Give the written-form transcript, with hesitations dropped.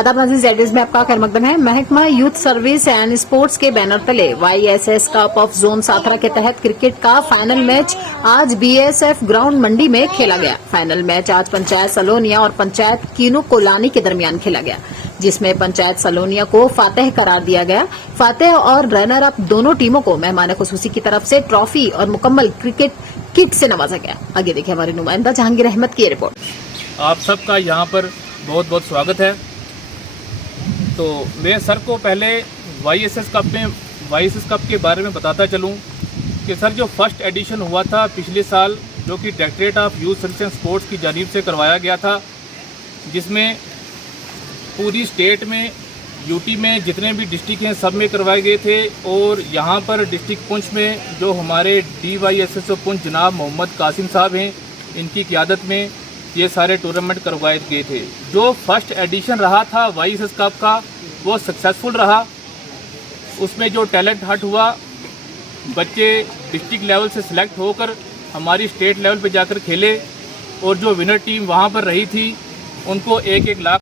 आदाब अजीज एडिस में आपका खैर मकदम है। महकमा यूथ सर्विस एंड स्पोर्ट्स के बैनर तले YSS कप ऑफ जोन साथरा के तहत क्रिकेट का फाइनल मैच आज BSF ग्राउंड मंडी में खेला गया। फाइनल मैच आज पंचायत सलोनिया और पंचायत कीनू कोलानी के दरमियान खेला गया, जिसमें पंचायत सलोनिया को फातेह करार दिया गया। फातेह और रनर अप दोनों टीमों को मेहमान खुसूसी की तरफ से ट्रॉफी और मुकम्मल क्रिकेट किट से नवाजा गया। आगे देखिए हमारी नुमाइंदा जहांगीर अहमद की रिपोर्ट। आप सबका यहाँ पर बहुत बहुत स्वागत है। तो मैं सर को पहले YSS कप के बारे में बताता चलूँ कि सर जो फर्स्ट एडिशन हुआ था पिछले साल, जो कि directorate of youth service and sports की जानिब से करवाया गया था, जिसमें पूरी स्टेट में यूटी में जितने भी डिस्ट्रिक्ट हैं सब में करवाए गए थे। और यहाँ पर डिस्ट्रिक्ट पुंछ में जो हमारे DYSSO पुंछ जनाब मोहम्मद कासिम साहब हैं, इनकी क़यादत में ये सारे टूर्नामेंट करवाए गए थे। जो फर्स्ट एडिशन रहा था YSS कप का वो सक्सेसफुल रहा। उसमें जो टैलेंट हंट हुआ, बच्चे डिस्ट्रिक्ट लेवल से सिलेक्ट होकर हमारी स्टेट लेवल पे जाकर खेले और जो विनर टीम वहाँ पर रही थी उनको 1-1 लाख